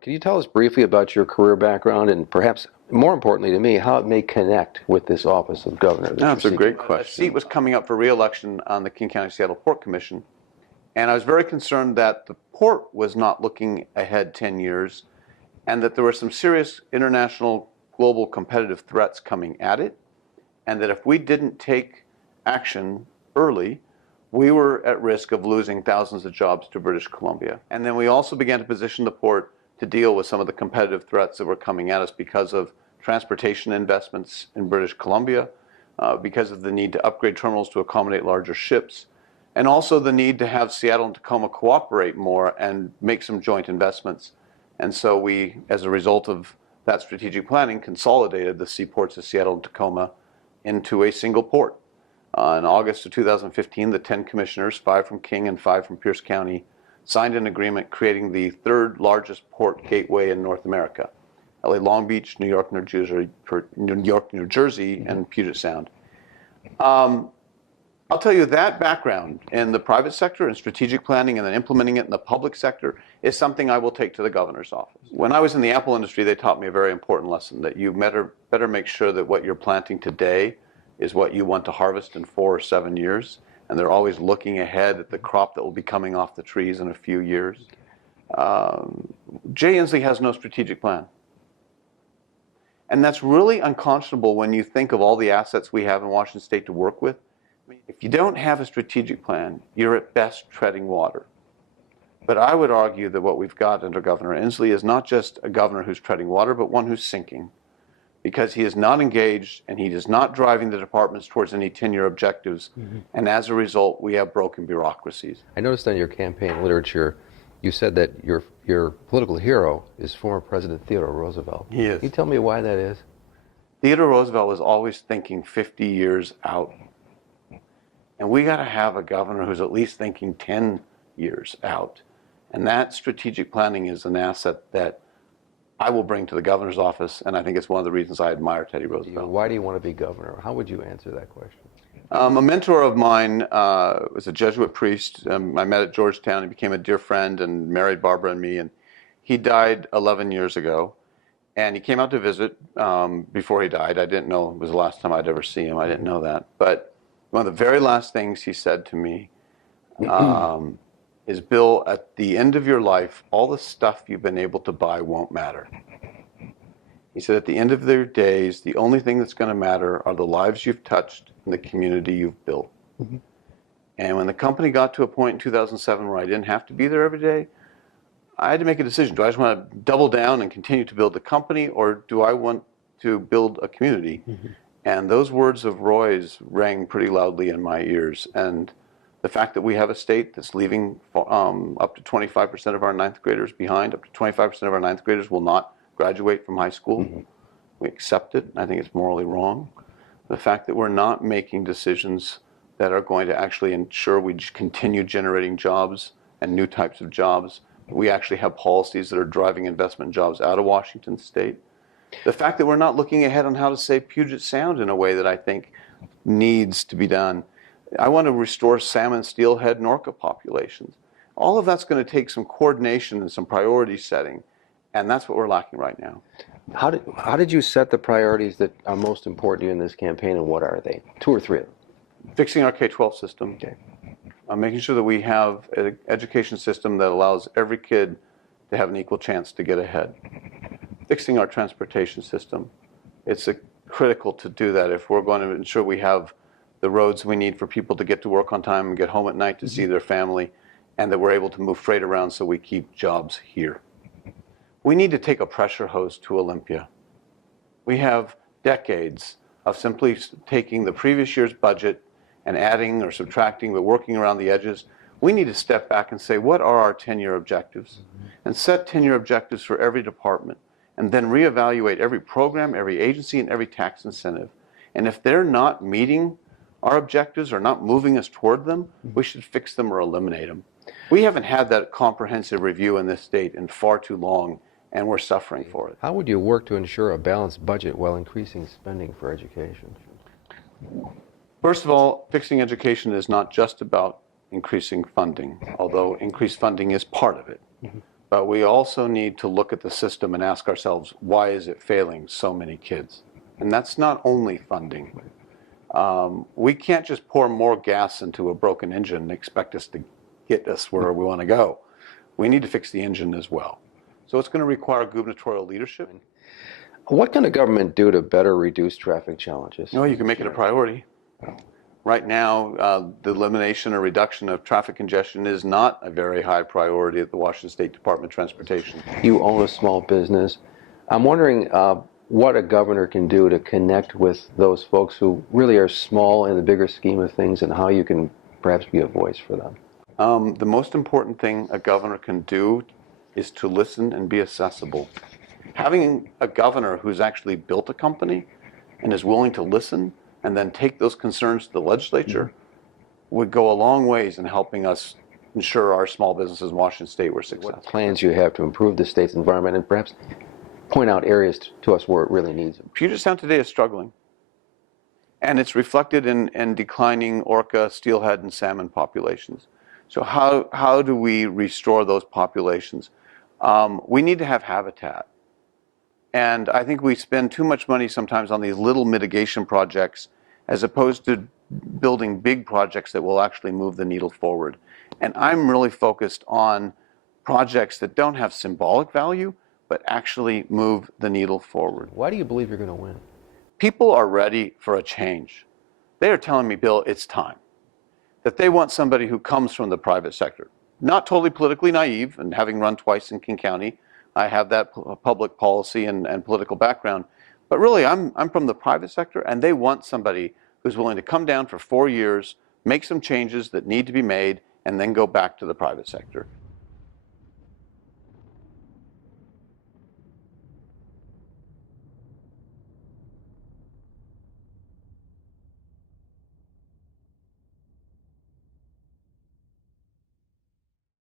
Can you tell us briefly about your career background and perhaps more importantly to me, how it may connect with this office of governor? That's a great question. A seat was coming up for re-election on the King County Seattle Port Commission, and I was very concerned that the port was not looking ahead 10 years and that there were some serious international global competitive threats coming at it, and that if we didn't take action early, we were at risk of losing thousands of jobs to British Columbia. And then we also began to position the port to deal with some of the competitive threats that were coming at us because of transportation investments in British Columbia, because of the need to upgrade terminals to accommodate larger ships, and also the need to have Seattle and Tacoma cooperate more and make some joint investments. And so we, as a result of that strategic planning, consolidated the seaports of Seattle and Tacoma into a single port. In August of 2015, the 10 commissioners, 5 from King and 5 from Pierce County, signed an agreement creating the third largest port gateway in North America. LA Long Beach, New York, New Jersey, and Puget Sound. I'll tell you that background in the private sector and strategic planning and then implementing it in the public sector is something I will take to the governor's office. When I was in the apple industry, they taught me a very important lesson, that you better make sure that what you're planting today is what you want to harvest in 4 or 7 years. And they're always looking ahead at the crop that will be coming off the trees in a few years. Jay Inslee has no strategic plan. And that's really unconscionable when you think of all the assets we have in Washington State to work with. If you don't have a strategic plan, you're at best treading water. But I would argue that what we've got under Governor Inslee is not just a governor who's treading water, but one who's sinking, because he is not engaged and he is not driving the departments towards any 10-year objectives. And as a result, we have broken bureaucracies. I noticed on your campaign literature, you said that your political hero is former President Theodore Roosevelt. He is. Can you tell me why that is? Theodore Roosevelt was always thinking 50 years out. And we got to have a governor who's at least thinking 10 years out. And that strategic planning is an asset that I will bring to the governor's office, and I think it's one of the reasons I admire Teddy Roosevelt. Why do you want to be governor? How would you answer that question? A mentor of mine was a Jesuit priest. I met at Georgetown. He became a dear friend and married Barbara and me, and he died 11 years ago. And he came out to visit before he died. I didn't know it was the last time I'd ever see him. I didn't know that. But one of the very last things he said to me is, Bill, at the end of your life, all the stuff you've been able to buy won't matter. He said, at the end of their days, the only thing that's going to matter are the lives you've touched and the community you've built. And when the company got to a point in 2007 where I didn't have to be there every day, I had to make a decision. Do I just want to double down and continue to build the company, or do I want to build a community? And those words of Roy's rang pretty loudly in my ears. And the fact that we have a state that's leaving up to 25% of our ninth graders behind, up to 25% of our ninth graders will not graduate from high school. We accept it. I think it's morally wrong. The fact that we're not making decisions that are going to actually ensure we continue generating jobs and new types of jobs. We actually have policies that are driving investment jobs out of Washington State. The fact that we're not looking ahead on how to save Puget Sound in a way that I think needs to be done. I want to restore salmon, steelhead, and orca populations. All of that's going to take some coordination and some priority setting, and that's what we're lacking right now. How did you set the priorities that are most important to you in this campaign, and what are they? 2 or 3 of them. Fixing our K-12 system. Okay. Making sure that we have an education system that allows every kid to have an equal chance to get ahead. Fixing our transportation system. It's critical to do that if we're going to ensure we have the roads we need for people to get to work on time and get home at night to see their family, and that we're able to move freight around so we keep jobs here. We need to take a pressure hose to Olympia. We have decades of simply taking the previous year's budget and adding or subtracting, but working around the edges. We need to step back and say, what are our 10-year objectives? And set 10-year objectives for every department, and then reevaluate every program, every agency, and every tax incentive. And if they're not meeting our objectives or not moving us toward them, we should fix them or eliminate them. We haven't had that comprehensive review in this state in far too long, and we're suffering for it. How would you work to ensure a balanced budget while increasing spending for education? First of all, fixing education is not just about increasing funding, although increased funding is part of it. But we also need to look at the system and ask ourselves, why is it failing so many kids? And that's not only funding. We can't just pour more gas into a broken engine and expect us to get us where we want to go. We need to fix the engine as well. So it's going to require gubernatorial leadership. What can the government do to better reduce traffic challenges? No, you can make it a priority. Right now, the elimination or reduction of traffic congestion is not a very high priority at the Washington State Department of Transportation. You own a small business. I'm wondering what a governor can do to connect with those folks who really are small in the bigger scheme of things, and how you can perhaps be a voice for them. The most important thing a governor can do is to listen and be accessible. Having a governor who's actually built a company and is willing to listen and then take those concerns to the legislature would go a long ways in helping us ensure our small businesses in Washington State were successful. What plans you have to improve the state's environment, and perhaps point out areas to us where it really needs them. Puget Sound today is struggling, and it's reflected in declining orca, steelhead, and salmon populations. So how do we restore those populations? We need to have habitat. And I think we spend too much money sometimes on these little mitigation projects as opposed to building big projects that will actually move the needle forward. And I'm really focused on projects that don't have symbolic value, but actually move the needle forward. Why do you believe you're going to win? People are ready for a change. They are telling me, Bill, it's time. That they want somebody who comes from the private sector. Not totally politically naive, and having run twice in King County, I have that public policy and political background. But really, I'm from the private sector, and they want somebody who's willing to come down for 4 years, make some changes that need to be made, and then go back to the private sector.